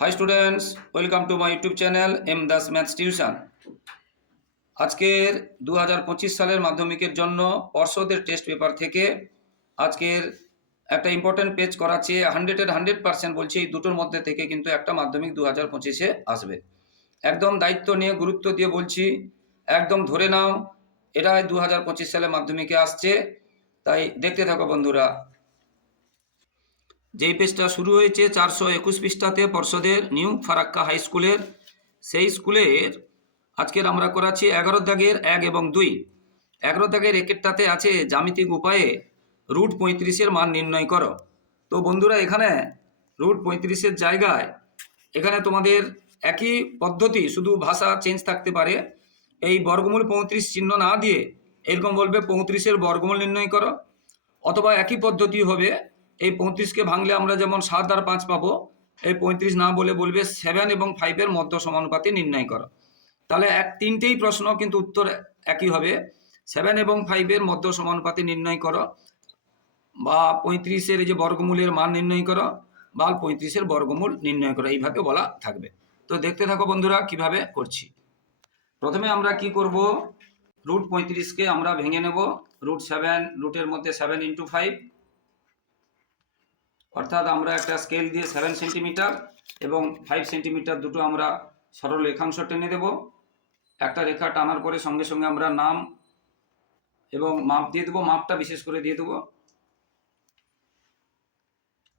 Hi students welcome to my YouTube channel M Das maths tuition আজকের দু হাজার পঁচিশ সালের মাধ্যমিকের জন্য পর্ষদের টেস্ট পেপার থেকে আজকের একটা ইম্পর্টেন্ট পেজ করাচ্ছে হান্ড্রেডের হান্ড্রেড পার্সেন্ট বলছি এই দুটোর মধ্যে থেকে কিন্তু একটা মাধ্যমিক দু হাজার পঁচিশে আসবে। একদম দায়িত্ব নিয়ে, গুরুত্ব দিয়ে বলছি, একদম ধরে নাও এটা দু হাজার পঁচিশ সালে মাধ্যমিকে আসছে। তাই দেখতে থাকো বন্ধুরা যেই পেজটা শুরু হয়েছে চারশো একুশ পৃষ্ঠাতে পর্ষদের নিউ ফারাক্কা হাই স্কুলের, সেই স্কুলের আজকের আমরা করাচ্ছি এগারো দাগের এক এবং দুই। এগারো দাগের একেরটাতে আছে জ্যামিতিক উপায়ে রুট পঁয়ত্রিশের মান নির্ণয় করো। তো বন্ধুরা, এখানে রুট পঁয়ত্রিশের জায়গায় এখানে তোমাদের একই পদ্ধতি, শুধু ভাষা চেঞ্জ থাকতে পারে। এই বর্গমূল পঁয়ত্রিশ চিহ্ন না দিয়ে এরকম বলবে পঁয়ত্রিশের বর্গমূল নির্ণয় করো। অথবা একই পদ্ধতি হবে এই পঁয়ত্রিশকে ভাঙলে আমরা যেমন সাত আর পাঁচ পাবো, এই পঁয়ত্রিশ না বলে বলবে সেভেন এবং ফাইভের মধ্য সমানুপাতি নির্ণয় করো। তাহলে এক তিনটেই প্রশ্ন, কিন্তু উত্তর একই হবে। সেভেন এবং ফাইভের মধ্য সমানুপাতি নির্ণয় করো বা পঁয়ত্রিশের যে বর্গমূলের মান নির্ণয় করো বা পঁয়ত্রিশের বর্গমূল নির্ণয় করো, এইভাবে বলা থাকবে। তো দেখতে থাকো বন্ধুরা, কীভাবে করছি। প্রথমে আমরা কি করব? রুট পঁয়ত্রিশকে আমরা ভেঙে নেব। রুট সেভেন রুটের মধ্যে সেভেন ইন্টু ফাইভ অর্থাৎ আমরা একটা স্কেল দিয়ে সেভেন সেন্টিমিটার এবং ফাইভ সেন্টিমিটার দুটো আমরা সরল রেখাংশ টেনে দেব। একটা রেখা টানার পরে সঙ্গে সঙ্গে আমরা নাম এবং মাপ দিয়ে দেবো, মাপটা বিশেষ করে দিয়ে দেবো।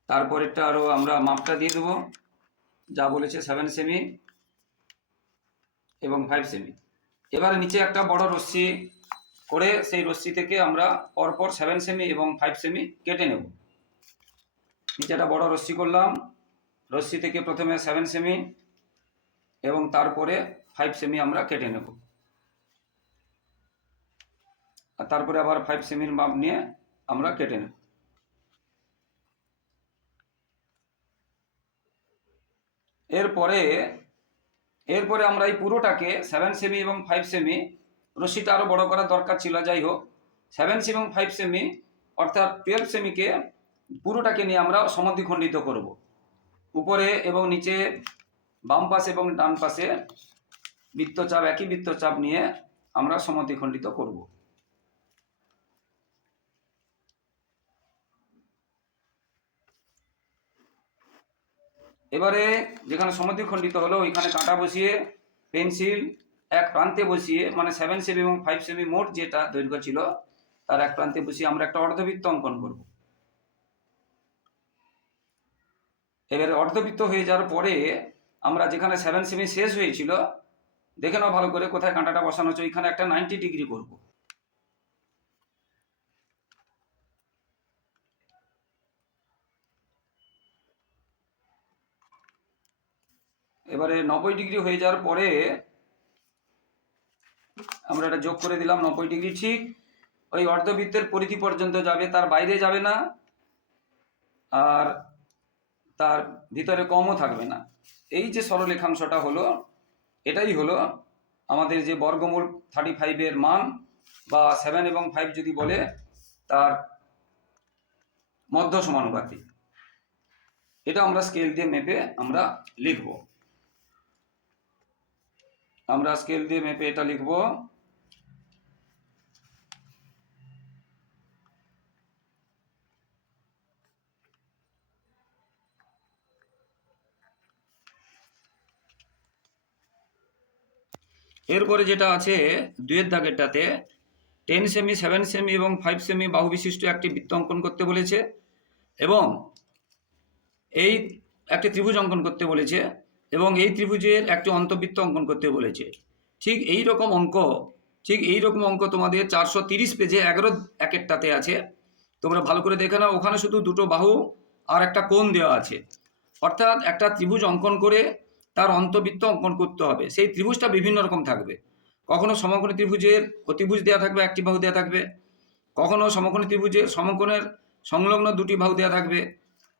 তারপরেরটা আরও আমরা মাপটা দিয়ে দেবো, যা বলেছে সেভেন সেমি এবং ফাইভ সেমি এবারে নিচে একটা বড় রশ্মি করে সেই রশ্মি থেকে আমরা পরপর সেভেন সেমি এবং ফাইভ সেমি কেটে নেব। নিচে একটা বড় রশ্মি করলাম। রশ্মি থেকে প্রথমে সেভেন সেমি এবং তারপরে ফাইভ সেমি আমরা কেটে নেব। আর তারপরে আবার ফাইভ সেমির মাপ নিয়ে আমরা কেটে নেব। এরপরে এরপরে আমরা এই পুরোটাকে সেভেন সেমি এবং ফাইভ সেমি রশ্মিটা আরও বড় করার দরকার ছিল, যাই হোক। সেভেন সেমি এবং ফাইভ সেমি অর্থাৎ টুয়েলভ সেমিকে পুরোটাকে নিয়ে আমরা সমাধিখণ্ডিত করব। উপরে এবং নিচে, বাম পাশে এবং ডান পাশে বৃত্তচাপ, একই বৃত্তচাপ নিয়ে আমরা সমাধিখণ্ডিত করব। এবারে যেখানে সমাধিখণ্ডিত হলো, ওইখানে কাঁটা বসিয়ে, পেন্সিল এক প্রান্তে বসিয়ে মানে সেভেন সেমি এবং ফাইভ সেমি মোট যেটা দৈর্ঘ্য ছিল, তার এক প্রান্তে বসিয়ে আমরা একটা অর্ধবৃত্ত অঙ্কন করব। এবারে অর্ধবৃত্ত হয়ে যাওয়ার পরে আমরা যেখানে সেভেন সেমি শেষ হয়েছিল, দেখে নাও ভালো করে কোথায় কাঁটাটা বসানো হচ্ছে ওইখানে একটা নাইনটি ডিগ্রি করব। এবারে নব্বই ডিগ্রি হয়ে যাওয়ার পরে আমরা এটা যোগ করে দিলাম নব্বই ডিগ্রি ঠিক। ওই অর্ধবৃত্তের পরিধি পর্যন্ত যাবে, তার বাইরে যাবে না। আর তার ভিতরে কমও থাকবে না। এই যে সরলেখাংশটা হলো, এটাই হলো আমাদের যে বর্গমূল থার্টি ফাইভের মান বা সেভেন এবং ফাইভ যদি বলে, তার মধ্য সমানুপাতি এটা আমরা স্কেল দিয়ে মেপে আমরা লিখব। আমরা স্কেল দিয়ে মেপে এটা লিখব। এরপরে যেটা আছে দুয়ের দাগেরটাতে টেন সেমি সেভেন সেমি এবং ফাইভ সেমি বাহু বিশিষ্ট একটি বৃত্ত অঙ্কন করতে বলেছে এবং এই একটি ত্রিভুজ অঙ্কন করতে বলেছে এবং এই ত্রিভুজের একটি অন্তবৃত্ত অঙ্কন করতে বলেছে। ঠিক এই রকম অঙ্ক, ঠিক এই রকম অঙ্ক তোমাদের চারশো তিরিশ পেজে এগারো একেরটাতে আছে। তোমরা ভালো করে দেখে নাও, ওখানে শুধু দুটো বাহু আর একটা কোণ দেওয়া আছে। অর্থাৎ একটা ত্রিভুজ অঙ্কন করে তার অন্তবৃত্ত অঙ্কন করতে হবে। সেই ত্রিভুজটা বিভিন্ন রকম থাকবে। কখনো সমকোণী ত্রিভুজের অতিভুজ দেওয়া থাকবে, একটি বাহু দেওয়া থাকবে। কখনো সমকোণী ত্রিভুজের সমকোণের সংলগ্ন দুটি বাহু দেওয়া থাকবে।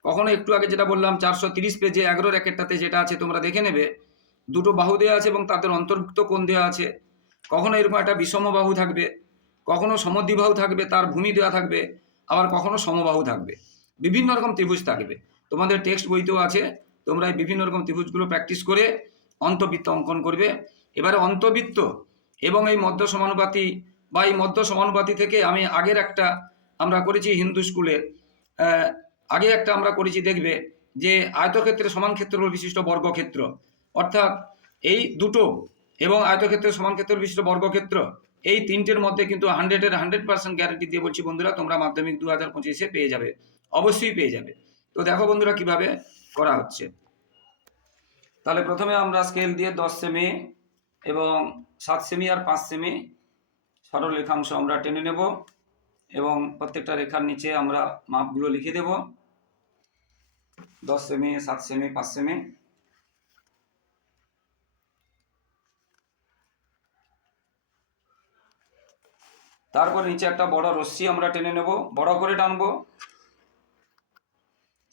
কখনো একটু আগে যেটা বললাম, চারশো তিরিশ পেজে এগারো র্যাকেটটাতে যেটা আছে, তোমরা দেখে নেবে, দুটো বাহু দেওয়া আছে এবং তাদের অন্তর্ভুক্ত কোণ দেওয়া আছে। কখনো এরকম একটা বিষম বাহু থাকবে, কখনো সমদ্বিবাহু থাকবে, তার ভূমি দেওয়া থাকবে, আবার কখনো সমবাহু থাকবে। বিভিন্ন রকম ত্রিভুজ থাকবে। তোমাদের টেক্সট বইতেও আছে তোমরা এই বিভিন্ন রকম ত্রিভুজগুলো প্র্যাকটিস করে অন্তবৃত্ত অঙ্কন করবে। এবারে অন্তবৃত্ত এবং এই মধ্য সমানুপাতি বা এই মধ্য সমানুপাতি থেকে আমি আগের একটা আমরা করেছি হিন্দু স্কুলে আগে একটা আমরা করেছি দেখবে যে আয়তক্ষেত্রে সমান ক্ষেত্রফল বিশিষ্ট বর্গক্ষেত্র। অর্থাৎ এই দুটো এবং আয়তক্ষেত্রে সমান ক্ষেত্র বিশিষ্ট বর্গক্ষেত্র, এই তিনটের মধ্যে কিন্তু হান্ড্রেডের হান্ড্রেড পার্সেন্ট গ্যারান্টি দিয়ে বলছি বন্ধুরা, তোমরা মাধ্যমিক দু হাজার পঁচিশে পেয়ে যাবে, অবশ্যই পেয়ে যাবে। তো দেখো বন্ধুরা কীভাবে করা হচ্ছে। তাহলে প্রথমে আমরা স্কেল দিয়ে দশ সেমি এবং সাত সেমি আর পাঁচ সেমি সরল রেখাংশ আমরা টেনে নেব এবং প্রত্যেকটা রেখার নিচে আমরা মাপগুলো লিখে দেব। দশ সেমি সাত সেমি পাঁচ সেমি তারপর নিচে একটা বড় রশ্মি আমরা টেনে নেব। বড় করে টানবো।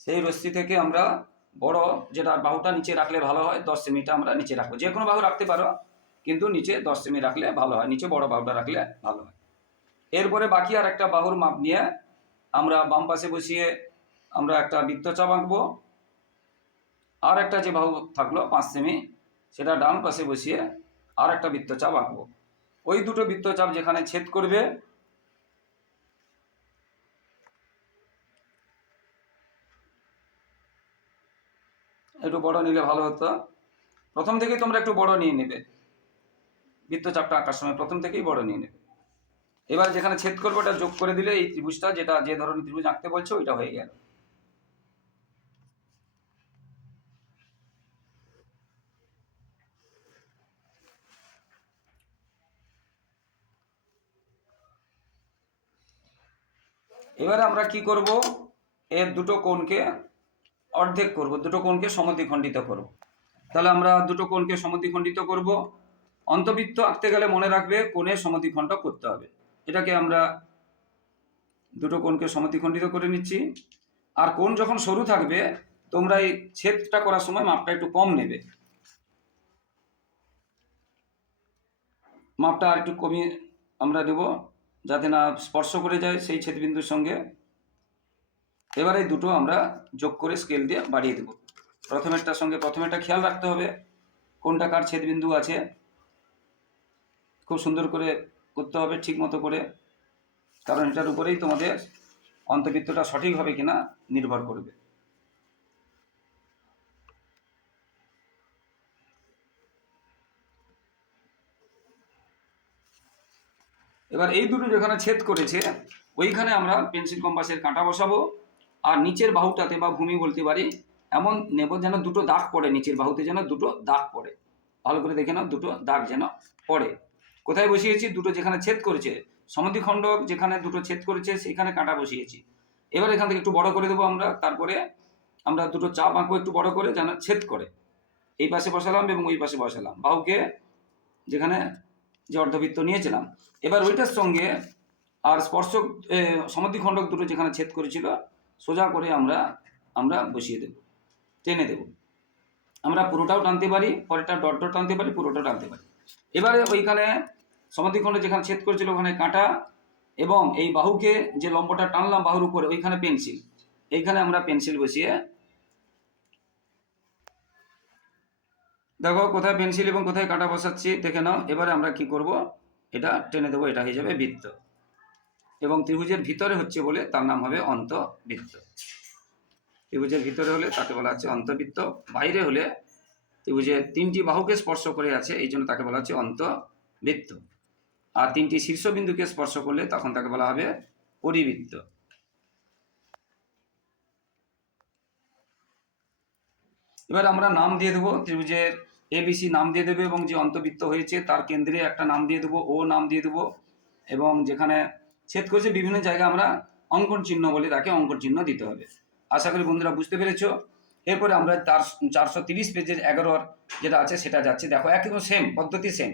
সেই রশ্মি থেকে আমরা বড় যেটা বাহুটা নিচে রাখলে ভালো হয়, দশ সেমিটা আমরা নিচে রাখব। যে কোনো বাহু রাখতে পারো, কিন্তু নিচে দশ সেমি রাখলে ভালো হয়, নিচে বড় বাহুটা রাখলে ভালো হয়। এরপরে বাকি আর একটা বাহুর মাপ নিয়ে আমরা বাম পাশে বসিয়ে আমরা একটা বৃত্ত বৃত্তচাপ আঁকবো। আর একটা যে বাহু থাকল পাঁচ সেমি, সেটা ডান পাশে বসিয়ে আর একটা বৃত্ত বৃত্তচাপ আঁকবো। ওই দুটো বৃত্তচাপ যেখানে ছেদ করবে একটু বড় নিলে ভালো হতো। প্রথম থেকেই তোমরা একটু বড় নিয়ে নেবে। বৃত্তচাপটা আঁকার সময় প্রথম থেকেই বড় নিয়ে নেবে। এবার যেখানে ছেদ করবে ওটা যোগ করে দিলে এই ত্রিভুজটা যেটা যে ধরনের ত্রিভুজ আঁকতে বলছো ওইটা হয়ে গেল। এবারে আমরা কি করব? এর দুটো কোণকে অর্ধেক করব, দুটো কোণকে সমদ্বিখণ্ডিত করব। তাহলে আমরা দুটো কোণকে সমদ্বিখণ্ডিত করব। অন্তবৃত্ত আঁকতে গেলে মনে রাখবে কোণে সমদ্বিখণ্ড করতে হবে। এটাকে আমরা দুটো কোণকে সমদ্বিখণ্ডিত করে নিচ্ছি। আর কোণ যখন সরু থাকবে, তোমরা এই ছেদটা করার সময় মাপটা একটু কম নেবে। মাপটা আর একটু কমিয়ে আমরা দেব যাতে না স্পর্শ করে যায় সেই ছেদবিন্দুর সঙ্গে। এবারে দুটো আমরা যোগ করে স্কেল দিয়ে বাড়িয়ে দেব। প্রথমেরটার সঙ্গে প্রথমেরটা খেয়াল রাখতে হবে, কোনটা কার ছেদবিন্দু আছে। খুব সুন্দর করে করতে হবে ঠিক মতো করে, কারণ এটার উপরেই তোমাদের অন্তবৃত্তটা সঠিক হবে কিনা নির্ভর করবে। এবার এই দুটো যেখানে ছেদ করেছে, ওইখানে আমরা পেন্সিল কম্পাসের কাঁটা বসাবো। আর নিচের বাহুটাতে বা ভূমি বলতে পারি এমন নেব যেন দুটো দাগ পড়ে নিচের বাহুতে যেন দুটো দাগ পড়ে। ভালো করে দেখে নাও দুটো দাগ যেন পড়ে। কোথায় বসিয়েছি? দুটো যেখানে ছেদ করেছে সমদ্বিখণ্ড যেখানে দুটো ছেদ করেছে সেখানে কাঁটা বসিয়েছি। এবার এখান থেকে একটু বড় করে দেবো আমরা তারপরে আমরা দুটো চাপ আঁকবো একটু বড় করে যেন ছেদ করে। এই পাশে বসালাম এবং ওই পাশে বসালাম। বাহুকে যেখানে যে অর্ধবৃত্ত নিয়েছিলাম। এবার ওইটার সঙ্গে আর স্পর্শক এ, সমদ্বিখণ্ডক দুটো যেখানে ছেদ করেছিল সোজা করে আমরা আমরা বসিয়ে দেব, টেনে দেব। আমরা পুরোটাও টানতে পারি, পরেরটা ডট ডট টানতে পারি পুরোটাও টানতে পারি। এবারে ওইখানে সমদ্বিখণ্ড যেখানে ছেদ করেছিল ওখানে কাঁটা এবং এই বাহুকে যে লম্বটা টানলাম বাহুর উপরে, ওইখানে পেন্সিল। এইখানে আমরা পেন্সিল বসিয়ে দেখো কোথায় পেন্সিল এবং কোথায় কাঁটা বসাচ্ছি, দেখে নাও। এবারে আমরা কি করব? এটা টেনে দেবো, এটা হয়ে যাবে বৃত্ত। এবং ত্রিভুজের ভিতরে হচ্ছে বলে তার নাম হবে অন্তবৃত্ত। ত্রিভুজের ভিতরে হলে তাকে বলা হচ্ছে অন্তবৃত্ত। বাইরে হলে ত্রিভুজের তিনটি বাহুকে স্পর্শ করে আছে, এই জন্য তাকে বলা হচ্ছে অন্তবৃত্ত। আর তিনটি শীর্ষবিন্দুকে স্পর্শ করলে তখন তাকে বলা হবে পরিবৃত্ত। এবার আমরা নাম দিয়ে দেবো, ত্রিভুজের এবিসি নাম দিয়ে দেবে এবং যে অন্তবৃত্ত হয়েছে তার কেন্দ্রে একটা নাম দিয়ে দেবো, ও নাম দিয়ে দেবো এবং যেখানে ছেদ করেছে, বিভিন্ন জায়গায় আমরা অঙ্কন চিহ্ন বলে তাকে অঙ্কন চিহ্ন দিতে হবে। আশা করি বন্ধুরা বুঝতে পেরেছ? এরপরে আমরা তার চারশো তিরিশ পেজের এগারোর যেটা আছে সেটা যাচ্ছে। দেখো, একদম সেম পদ্ধতি সেম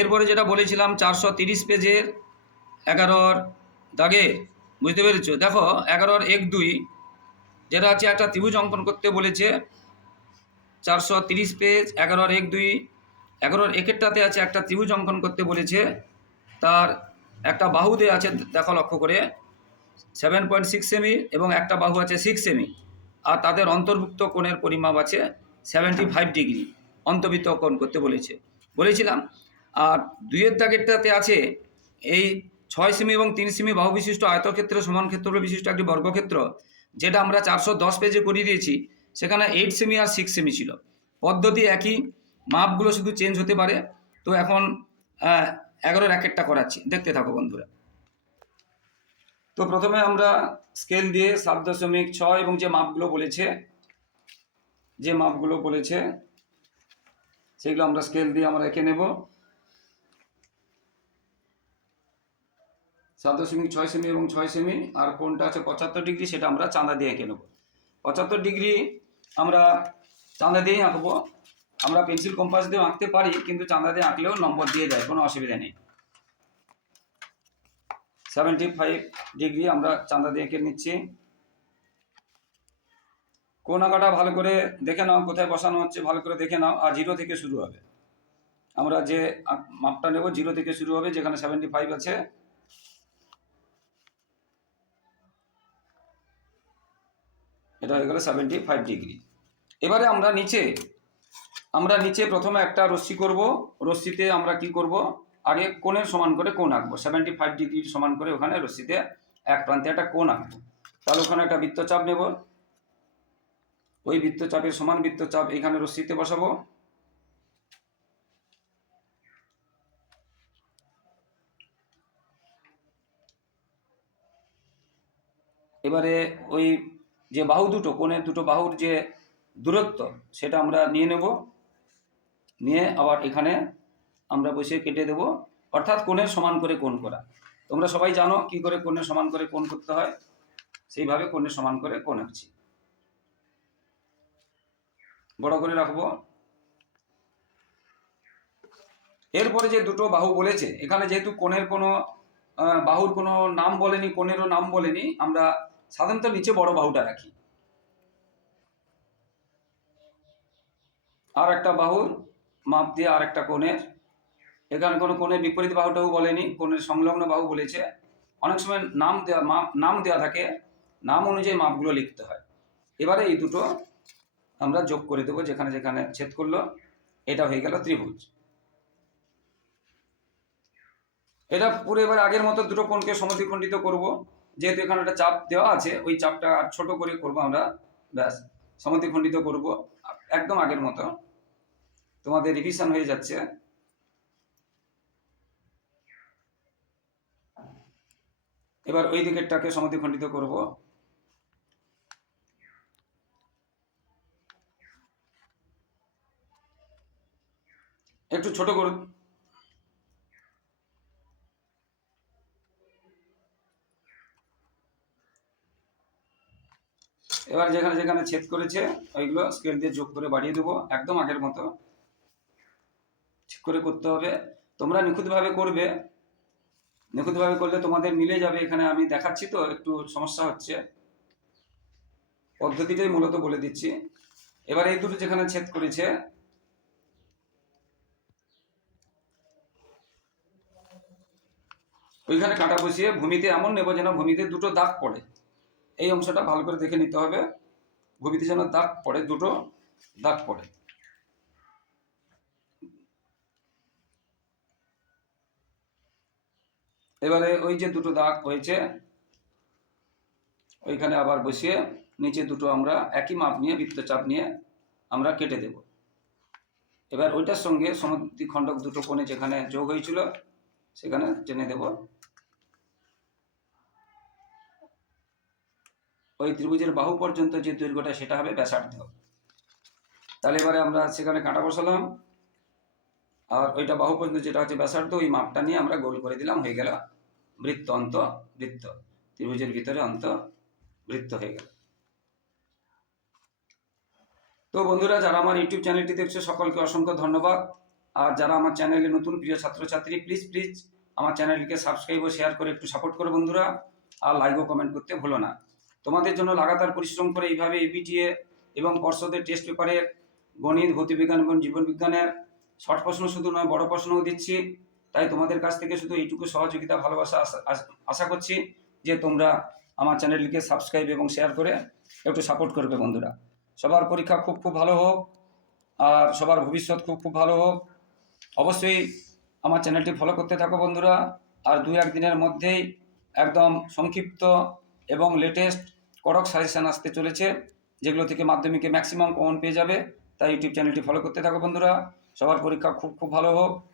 এরপরে যেটা বলেছিলাম, চারশো তিরিশ পেজের এগারোর দাগে, বুঝতে পেরেছ? দেখো, এগারোর এক দুই, যেটা আছে একটা ত্রিভুজ অঙ্কন করতে বলেছে। চারশো তিরিশ পেজ, এগারোর এক দুই, এগারোর একেরটাতে আছে একটা ত্রিভুজ অঙ্কন করতে বলেছে। তার একটা বাহু দেওয়া আছে, দেখো লক্ষ্য করে সেভেন পয়েন্ট সিক্স সেমি এবং একটা বাহু আছে সিক্স সেমি আর তাদের অন্তর্ভুক্ত কোণের পরিমাপ আছে সেভেন্টি ফাইভ ডিগ্রি অন্তর্বৃত্ত কোণ করতে বলেছে। বলেছিলাম, আর দুইয়ের দাগেরটাতে আছে এই ছয় সেমি এবং তিন সেমি বাহু বিশিষ্ট আয়তক্ষেত্র সমান ক্ষেত্র বিশিষ্ট একটি বর্গক্ষেত্র, যেটা আমরা চারশো দশ পেজে করিয়ে দিয়েছি। সেখানে এইট সেমি আর সিক্স সেমি ছিল। পদ্ধতি একই, মাপগুলো শুধু চেঞ্জ হতে পারে। তো এখন এগারো র্যাকেটটা করাচ্ছি। দেখতে থাকো বন্ধুরা। তো প্রথমে আমরা স্কেল দিয়ে সাত দশমিক ছয় এবং যে মাপগুলো বলেছে, যে মাপগুলো বলেছে, সেগুলো আমরা স্কেল দিয়ে আমরা এঁকে নেব। সাত দশমিক ছয় সেমি এবং ছয় সেমি আর কোনটা আছে পঁচাত্তর ডিগ্রি সেটা আমরা চাঁদা দিয়ে এঁকে নেব। পঁচাত্তর ডিগ্রি আমরা চাঁদা দিয়েই আঁকবো। আমরা পেন্সিল কম্পাস দিয়ে আঁকতে পারি, কিন্তু চাঁদা দিয়ে আঁকলেও নম্বর দিয়ে দেয়, কোনো অসুবিধা নেই। সেভেন্টি ফাইভ ডিগ্রি আমরা চাঁদা দিয়ে এঁকে নিচ্ছি। কোন আঁকাটা ভালো করে দেখে নাও, কোথায় বসানো হচ্ছে ভালো করে দেখে নাও, আর জিরো থেকে শুরু হবে। আমরা যে মাপটা নেব জিরো থেকে শুরু হবে, যেখানে সেভেন্টি ফাইভ আছে। এটা হয়ে গেল সেভেন্টি ফাইভ ডিগ্রি এবারে আমরা নিচে আমরা নিচে প্রথমে একটা রশ্মি করব। রশ্মিতে আমরা কি করব? আগে কোণের সমান করে কোণ আঁকবো। সেভেন্টি ফাইভ ডিগ্রির সমান করে ওখানে রশ্মিতে এক প্রান্তে একটা কোণ আঁকবো। তাহলে ওখানে একটা বৃত্তচাপ নেব। ওই বৃত্তচাপের সমান বৃত্তচাপ এখানে রশ্মিতে বসাবো। এবারে ওই যে বাহু দুটো, কোণের দুটো বাহুর যে দূরত্ব, সেটা আমরা নিয়ে নেব। নিয়ে আবার এখানে আমরা বসে কেটে দেব। অর্থাৎ কোণের সমান করে কোণ করা। তোমরা সবাই জানো কি করে কোণের সমান করে কোণ করতে হয়? সেইভাবে কোণের সমান করে কোণ আঁকছি। বড় করে রাখব। এরপরে যে দুটো বাহু বলেছে, এখানে যেহেতু কোণের কোনো বাহুর কোনো নাম বলেনি, কোণেরও নাম বলেনি, আমরা সাধারণত নিচে বড় বাহুটা রাখি। আর একটা বাহুর মাপ দিয়ে আর একটা কোণের। এখানে কোনো কোণের বিপরীত বাহুটাও বলেনি, কোণের সংলগ্ন বাহু বলেছে। অনেক সময় নাম দেওয়া মাপ, নাম দেওয়া থাকে, নাম অনুযায়ী মাপগুলো লিখতে হয়। এবারে এই দুটো আমরা যোগ করে দেবো, যেখানে যেখানে ছেদ করল, এটা হয়ে গেল ত্রিভুজ। এটা পুরো এবার আগের মতো দুটো কোণকে সমদ্বিখণ্ডিত করব। যেহেতু এখানে একটা চাপ দেওয়া আছে, ওই চাপটা আর ছোট করে করব আমরা, ব্যাস, সমদ্বিখণ্ডিত করব, একদম আগের মতো। তোমাদের রিভিশন হয়ে যাচ্ছে। এবার ওই দিকেরটাকে সমদ্বিখণ্ডিত করব। একটু ছোট করুন। এবার যেখানে যেখানে ছেদ করেছে, ওইগুলো স্কেল দিয়ে যোগ করে বাড়িয়ে দেবো, একদম আগের মতো। করে করতে হবে। তোমরা নিখুঁতভাবে করবে। নিখুঁতভাবে করলে তোমাদের মিলে যাবে এখানে। আমি দেখাচ্ছি তো, একটু সমস্যা হচ্ছে। পদ্ধতিটাই মূলত বলে দিচ্ছি। এবার এই দুটো যেখানে ছেদ করেছে, ওইখানে কাটা বসিয়ে ভূমিতে এমন নেব যেন ভূমিতে দুটো দাগ পড়ে। এই অংশটা ভালো করে দেখে নিতে হবে। ভূমিতে যেন দাগ পড়ে, দুটো দাগ পড়ে। এবারে ওই যে দুটো দাগ হয়েছে, ওইখানে আবার বসিয়ে নিচে দুটো আমরা একই মাপ নিয়ে, বৃত্তচাপ নিয়ে আমরা কেটে দেব। এবার ওইটার সঙ্গে সমদ্বিখণ্ডক দুটো কোণে যেখানে যোগ হয়েছিল, সেখানে টেনে দেব। ওই ত্রিভুজের বাহু পর্যন্ত যে দৈর্ঘ্যটা, সেটা হবে ব্যাসার্ধ। তাহলে এবারে আমরা সেখানে কাঁটা বসালাম। আর ওইটা বাহু পর্যন্ত যেটা হচ্ছে ব্যাসার্ধ, ওই মাপটা নিয়ে আমরা গোল করে দিলাম, হয়ে গেল। বৃত্ত, অন্ত বৃত্ত। ত্রিভুজের ভিতরে অন্ত বৃত্ত হয়ে গেল। তো বন্ধুরা, যারা আমার ইউটিউব চ্যানেলটি দেখছ, সকলকে অসংখ্য ধন্যবাদ। আর যারা আমার চ্যানেলে নতুন, প্রিয় ছাত্রছাত্রী প্লিজ প্লিজ আমার চ্যানেলটিকে সাবস্ক্রাইব ও শেয়ার করে একটু সাপোর্ট করো বন্ধুরা। আর লাইক ও কমেন্ট করতে ভুলো না। তোমাদের জন্য লাগাতার পরিশ্রম করে এইভাবে এবিটিএ এবং পর্ষদের টেস্ট পেপারের গণিত ভৌতবিজ্ঞান এবং জীবনবিজ্ঞানের শর্ট প্রশ্ন শুধু নয়, বড় প্রশ্নও দিচ্ছি। তাই তোমাদের কাছ থেকে শুধু এইটুকু সহযোগিতা, ভালোবাসা আশা- করছি যে তোমরা আমার চ্যানেলটিকে সাবস্ক্রাইব এবং শেয়ার করে একটু সাপোর্ট করবে বন্ধুরা। সবার পরীক্ষা খুব খুব ভালো হোক আর সবার ভবিষ্যৎ খুব খুব ভালো হোক। অবশ্যই আমার চ্যানেলটি ফলো করতে থাকো বন্ধুরা আর দু এক দিনের মধ্যেই একদম সংক্ষিপ্ত এবং লেটেস্ট কড়ক সাজেশান আসতে চলেছে, যেগুলো থেকে মাধ্যমিকে ম্যাক্সিমাম কমন পেয়ে যাবে। তাই ইউটিউব চ্যানেলটি ফলো করতে থাকো বন্ধুরা। সবার পরীক্ষা খুব খুব ভালো হোক।